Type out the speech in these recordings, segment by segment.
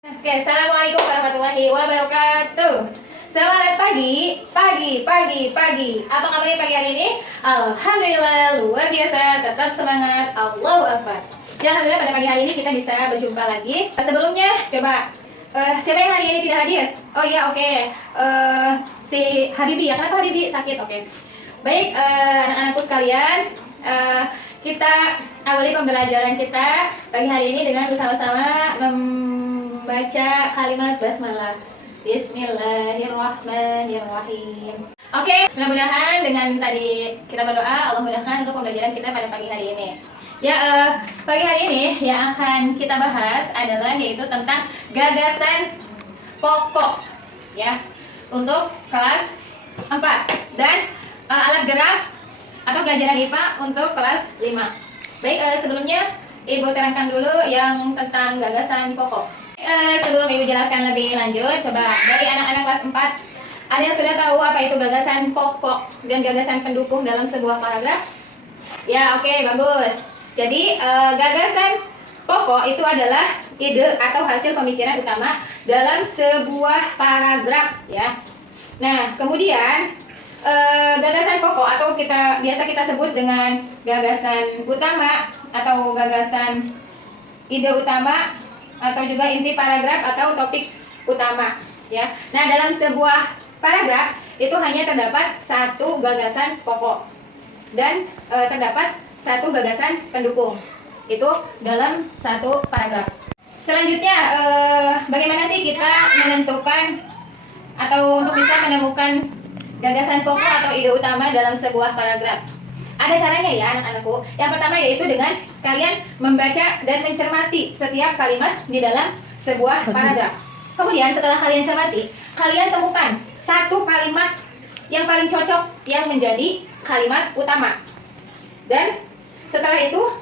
Oke, assalamualaikum warahmatullahi wabarakatuh. Selamat pagi. Apa kabarnya pagi hari ini? Alhamdulillah luar biasa, tetap semangat. Allahu Akbar. Ya, alhamdulillah pada pagi hari ini kita bisa berjumpa lagi. Sebelumnya, coba siapa yang hari ini tidak hadir? Oh iya, oke. Si Habibi ya. Kenapa Habibi sakit? Oke. Baik, anak-anakku sekalian, kita awali pembelajaran kita pagi hari ini dengan bersama-sama membaca kalimat basmalah. Bismillahirrahmanirrahim. Oke, mudah-mudahan dengan tadi kita berdoa, Allah mudahkan untuk pembelajaran kita pada pagi hari ini. Ya, pagi hari ini yang akan kita bahas adalah yaitu tentang gagasan pokok ya untuk kelas 4 dan alat gerak atau pelajaran IPA untuk kelas 5. Baik, sebelumnya Ibu terangkan dulu yang tentang gagasan pokok. Sebelum Ibu jelaskan lebih lanjut, coba dari anak-anak kelas 4, ada yang sudah tahu apa itu gagasan pokok dan gagasan pendukung dalam sebuah paragraf? Ya, oke, bagus. Jadi, gagasan pokok itu adalah ide atau hasil pemikiran utama dalam sebuah paragraf, ya. Nah, kemudian gagasan pokok atau biasa kita sebut dengan gagasan utama atau gagasan ide utama atau juga inti paragraf atau topik utama ya. Nah, dalam sebuah paragraf itu hanya terdapat satu gagasan pokok dan terdapat satu gagasan pendukung. Itu dalam satu paragraf. Selanjutnya, bagaimana sih kita menentukan atau untuk bisa menemukan gagasan pokok atau ide utama dalam sebuah paragraf? Ada caranya ya anak-anakku. Yang pertama yaitu dengan kalian membaca dan mencermati setiap kalimat di dalam sebuah paragraf. Kemudian setelah kalian cermati, kalian temukan satu kalimat yang paling cocok yang menjadi kalimat utama. Dan setelah itu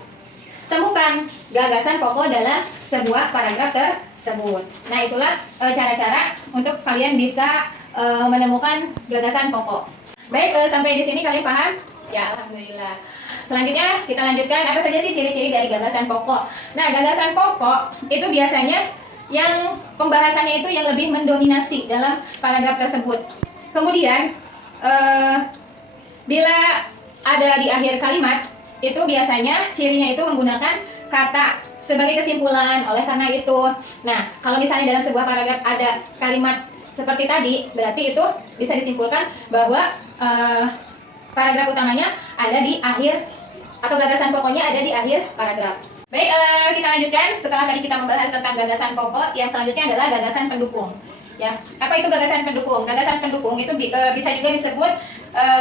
temukan gagasan pokok dalam sebuah paragraf tersebut. Nah, itulah cara-cara untuk kalian bisa menemukan gagasan pokok. Baik, sampai di sini kalian paham? Ya, alhamdulillah. Selanjutnya kita lanjutkan, apa saja sih ciri-ciri dari gagasan pokok? Nah, gagasan pokok itu biasanya yang pembahasannya itu yang lebih mendominasi dalam paragraf tersebut. Kemudian bila ada di akhir kalimat, itu biasanya cirinya itu menggunakan kata sebagai kesimpulan. Oleh karena itu, nah, kalau misalnya dalam sebuah paragraf ada kalimat seperti tadi, berarti itu bisa disimpulkan bahwa paragraf utamanya ada di akhir atau gagasan pokoknya ada di akhir paragraf. Baik, kita lanjutkan. Setelah tadi kita membahas tentang gagasan pokok, yang selanjutnya adalah gagasan pendukung. Ya, apa itu gagasan pendukung? Gagasan pendukung itu bisa juga disebut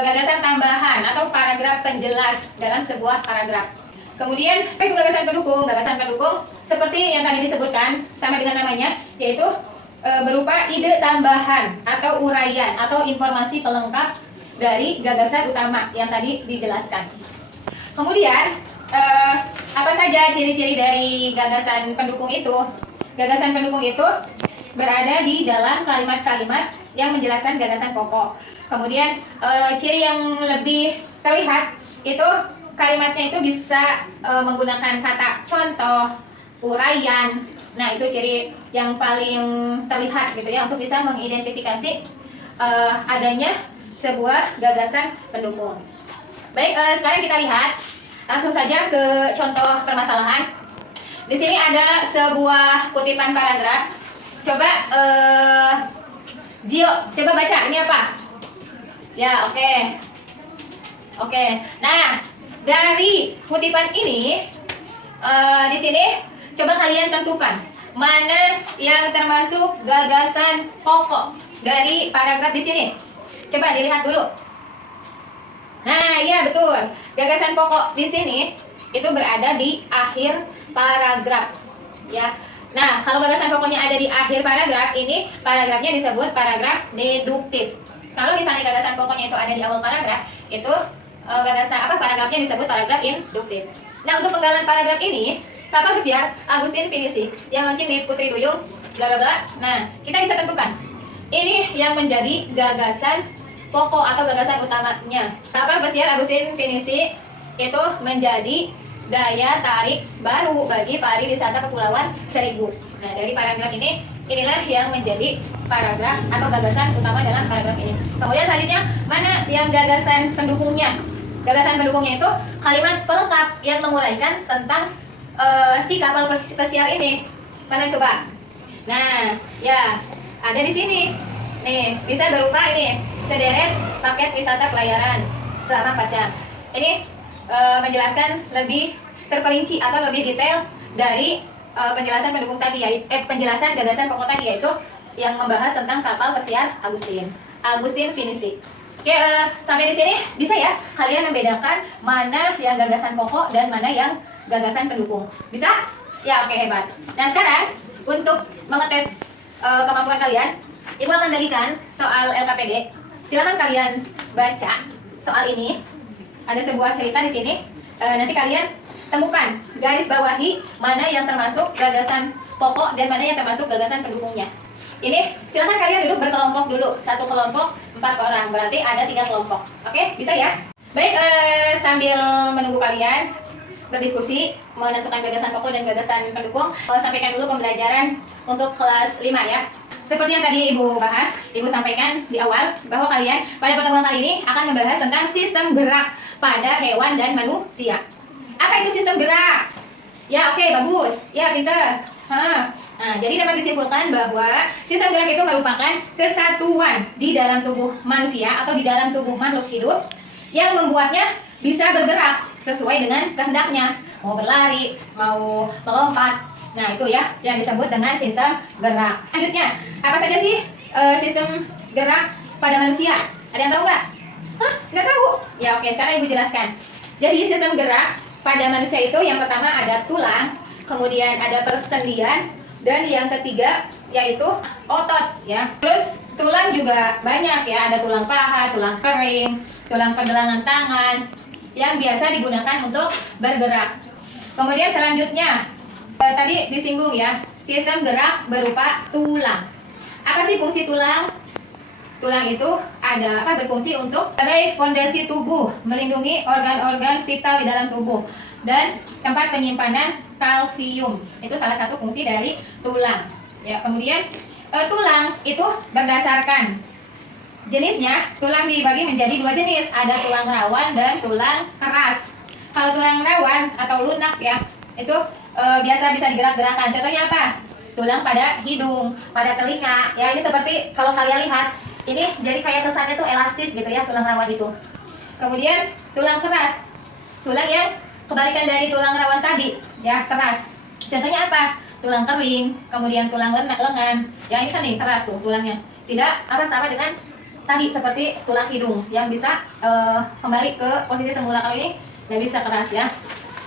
gagasan tambahan atau paragraf penjelas dalam sebuah paragraf. Kemudian, apa itu gagasan pendukung? Gagasan pendukung seperti yang tadi disebutkan, sama dengan namanya, yaitu berupa ide tambahan atau uraian atau informasi pelengkap dari gagasan utama yang tadi dijelaskan. Kemudian, apa saja ciri-ciri dari gagasan pendukung itu? Gagasan pendukung itu berada di dalam kalimat-kalimat yang menjelaskan gagasan pokok. Kemudian, ciri yang lebih terlihat itu kalimatnya itu bisa menggunakan kata contoh, uraian. Nah, itu ciri yang paling terlihat gitu ya untuk bisa mengidentifikasi adanya sebuah gagasan pendukung. Baik, sekarang kita lihat langsung saja ke contoh permasalahan. Di sini ada sebuah kutipan paragraf. Coba Zio, coba baca ini apa? Ya, oke. Oke. Nah, dari kutipan ini di sini coba kalian tentukan mana yang termasuk gagasan pokok dari paragraf di sini. Coba dilihat dulu. Nah, iya betul. Gagasan pokok di sini itu berada di akhir paragraf, ya. Nah, kalau gagasan pokoknya ada di akhir paragraf, ini paragrafnya disebut paragraf deduktif. Kalau misalnya gagasan pokoknya itu ada di awal paragraf, itu paragrafnya disebut paragraf induktif. Nah, untuk penggalan paragraf ini, Kapal Pesiar Agustin Pinisi yang launching di Putri Duyung, bla bla bla. Nah, kita bisa tentukan ini yang menjadi gagasan pokok atau gagasan utamanya. Kapal Pesiar Agustin Pinisi itu menjadi daya tarik baru bagi pariwisata Kepulauan Seribu. Nah, dari paragraf ini, inilah yang menjadi paragraf atau gagasan utama dalam paragraf ini. Kemudian selanjutnya, mana yang gagasan pendukungnya? Gagasan pendukungnya itu kalimat pelengkap yang menguraikan tentang si kapal pesiar ini. Mana coba? Nah, ya ada di sini. Nih, bisa berupa ini sederet paket wisata pelayaran selama 4 jam. Ini menjelaskan lebih terperinci atau lebih detail dari penjelasan pendukung tadi, penjelasan gagasan pokok tadi, yaitu yang membahas tentang kapal pesiar Agustin Finisi. Oke, sampai di sini bisa ya kalian membedakan mana yang gagasan pokok dan mana yang gagasan pendukung. Bisa? Ya, oke, hebat. Nah, sekarang untuk mengetes kemampuan kalian, Ibu akan bagikan soal LKPD. Silakan kalian baca soal ini. Ada sebuah cerita di sini. Nanti kalian temukan, garis bawahi mana yang termasuk gagasan pokok dan mana yang termasuk gagasan pendukungnya. Ini silakan kalian duduk berkelompok dulu. Satu kelompok 4 orang, berarti ada 3 kelompok. Oke, bisa ya? Baik, sambil menunggu kalian berdiskusi menentukan gagasan pokok dan gagasan pendukung, sampaikan dulu pembelajaran untuk kelas 5 ya. Seperti yang tadi Ibu bahas, Ibu sampaikan di awal bahwa kalian pada pertemuan kali ini akan membahas tentang sistem gerak pada hewan dan manusia. Apa itu sistem gerak? Ya, oke, bagus. Ya, pinter. Nah, jadi dapat disimpulkan bahwa sistem gerak itu merupakan kesatuan di dalam tubuh manusia atau di dalam tubuh makhluk hidup yang membuatnya bisa bergerak sesuai dengan kehendaknya, mau berlari, mau melompat. Nah, itu ya yang disebut dengan sistem gerak. Selanjutnya, apa saja sih sistem gerak pada manusia? Ada yang tahu nggak? Nggak tahu? Ya, oke, sekarang Ibu jelaskan. Jadi sistem gerak pada manusia itu yang pertama ada tulang, kemudian ada persendian, dan yang ketiga yaitu otot ya. Terus tulang juga banyak ya, ada tulang paha, tulang kering, tulang pergelangan tangan yang biasa digunakan untuk bergerak. Kemudian selanjutnya tadi disinggung ya, sistem gerak berupa tulang. Apa sih fungsi tulang? Tulang itu ada berfungsi untuk sebagai fondasi tubuh, melindungi organ-organ vital di dalam tubuh, dan tempat penyimpanan kalsium. Itu salah satu fungsi dari tulang. Ya, kemudian tulang itu berdasarkan jenisnya, tulang dibagi menjadi 2 jenis, ada tulang rawan dan tulang keras. Kalau tulang rawan atau lunak ya, itu biasa bisa digerak-gerakkan. Contohnya apa? Tulang pada hidung, pada telinga. Ya, ini seperti kalau kalian lihat, ini jadi kayak kesannya tuh elastis gitu ya, tulang rawan itu. Kemudian tulang keras, tulang yang kebalikan dari tulang rawan tadi, ya, keras. Contohnya apa? Tulang kering, kemudian tulang lengan. Yang ini kan nih keras tuh tulangnya. Tidak sama dengan tadi seperti tulang hidung yang bisa kembali ke posisi semula. Kalau ini nggak bisa keras ya.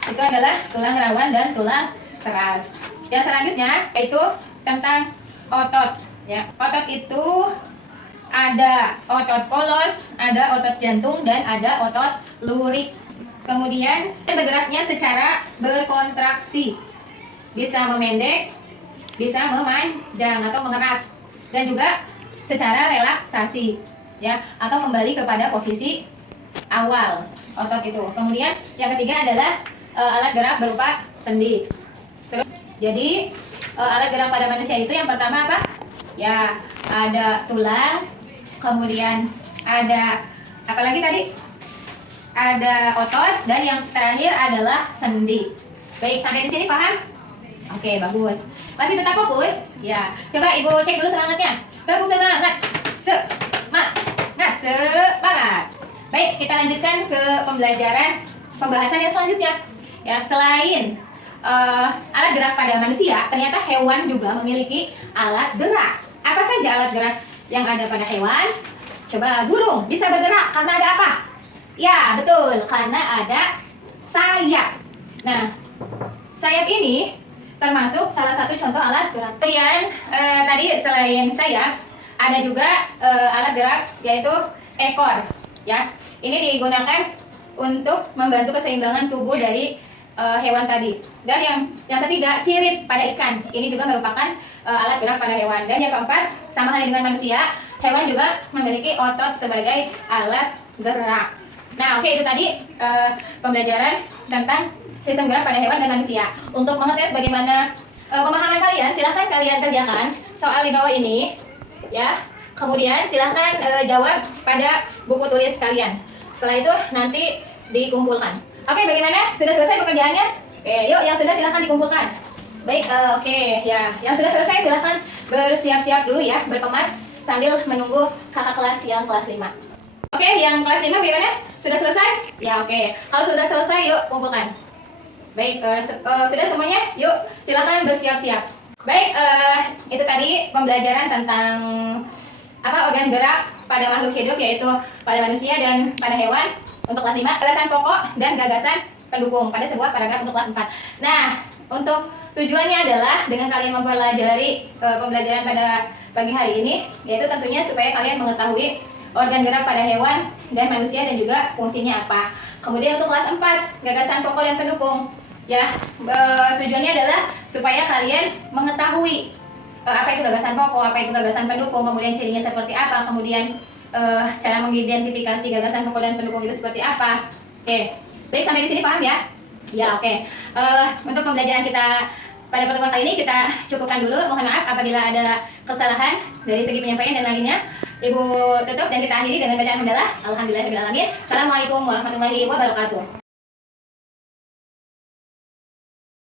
Itu adalah tulang rawan dan tulang keras. Yang selanjutnya yaitu tentang otot. Ya, otot itu ada otot polos, ada otot jantung, dan ada otot lurik. Kemudian bergeraknya secara berkontraksi, bisa memendek, bisa memanjang atau mengeras, dan juga secara relaksasi ya, atau kembali kepada posisi awal otot itu. Kemudian yang ketiga adalah alat gerak berupa sendi. Terus, jadi alat gerak pada manusia itu yang pertama apa? Ya, ada tulang, kemudian ada apa lagi tadi? Ada otot, dan yang terakhir adalah sendi. Baik, sampai di sini paham? Oke, bagus. Masih tetap fokus? Ya. Coba Ibu cek dulu semangatnya. Kamu semangat. Semangat. Baik, kita lanjutkan ke pembahasan yang selanjutnya. Ya, selain alat gerak pada manusia, ternyata hewan juga memiliki alat gerak. Apa saja alat gerak yang ada pada hewan? Coba, burung bisa bergerak karena ada apa? Ya, betul, karena ada sayap. Nah, sayap ini termasuk salah satu contoh alat gerak. Kemudian tadi selain sayap, ada juga alat gerak yaitu ekor. Ya, ini digunakan untuk membantu keseimbangan tubuh dari hewan tadi. Dan yang ketiga, sirip pada ikan. Ini juga merupakan alat gerak pada hewan. Dan yang keempat, sama halnya dengan manusia, hewan juga memiliki otot sebagai alat gerak. Nah, oke, itu tadi pembelajaran tentang sistem gerak pada hewan dan manusia. Untuk mengetes bagaimana pemahaman kalian, silahkan kalian kerjakan soal di bawah ini, ya. Kemudian silahkan jawab pada buku tulis kalian. Setelah itu nanti dikumpulkan. Oke, bagaimana? Sudah selesai pekerjaannya? Oke, yuk yang sudah silahkan dikumpulkan. Baik, oke, ya. Yang sudah selesai silahkan bersiap-siap dulu ya, berkemas sambil menunggu kakak kelas yang kelas 5. Oke, yang kelas 5 bagaimana? Sudah selesai? Ya, oke. Kalau sudah selesai, yuk kumpulkan. Baik, sudah semuanya? Yuk, silahkan bersiap-siap. Baik, itu tadi pembelajaran tentang organ gerak pada makhluk hidup, yaitu pada manusia dan pada hewan untuk kelas 5, gagasan pokok dan gagasan pendukung pada sebuah paragraf untuk kelas 4. Nah, untuk tujuannya adalah dengan kalian mempelajari pembelajaran pada pagi hari ini, yaitu tentunya supaya kalian mengetahui organ gerak pada hewan dan manusia dan juga fungsinya apa. Kemudian untuk kelas 4, gagasan pokok dan pendukung. Ya, tujuannya adalah supaya kalian mengetahui apa itu gagasan pokok, apa itu gagasan pendukung, kemudian cirinya seperti apa, kemudian cara mengidentifikasi gagasan pokok dan pendukung itu seperti apa. Oke, baik, sampai di sini paham ya? Ya, oke. Untuk pembelajaran kita pada pertemuan kali ini kita cukupkan dulu. Mohon maaf apabila ada kesalahan dari segi penyampaian dan lainnya. Ibu tutup dan kita akhiri dengan bacaan hamdalah. Alhamdulillahirabbil alamin. Assalamualaikum warahmatullahi wabarakatuh.